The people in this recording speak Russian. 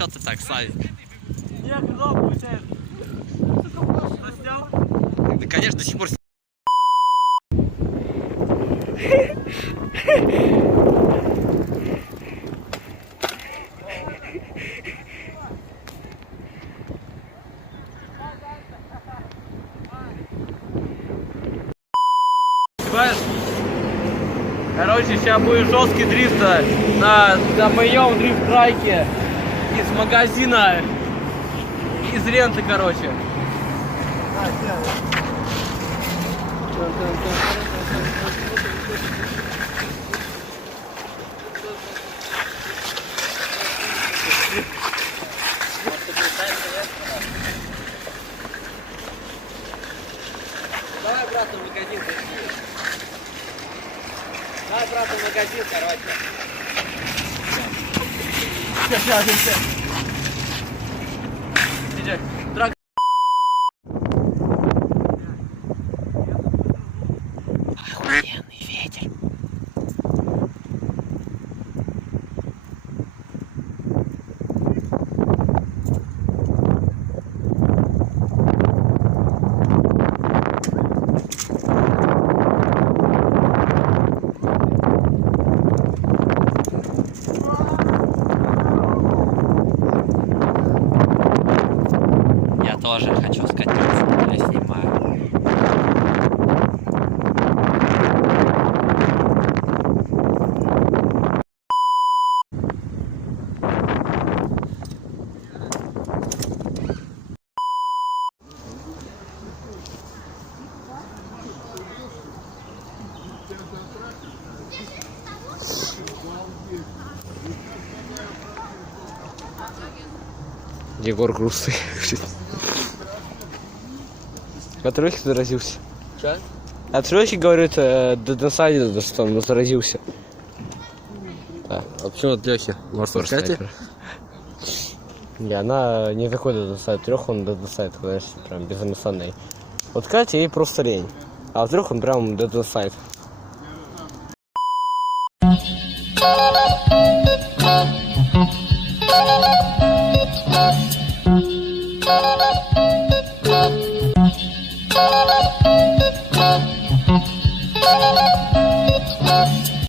Чё ты так, Славик? Я когда получаешь? Да, конечно, до сих пор... Короче, сейчас будет жесткий дрифт на моем дрифт-трайке из магазина, из ленты, короче. Давай обратно в магазин. Давай обратно в магазин, короче. Сейчас. Драк. Охуенный ветер. Я тоже хочу скатиться, но я снимаю. Егор грустный. От трёхи заразился. Че? От трёхи, говорит, до сайда, что он заразился. Да. А почему от Лехи? Может, в Кате? Не, она не доходит до сайта. Трех он до сайта, конечно, прям безэмоционный. Вот Катя ей просто лень. А от трех он прям до сайта.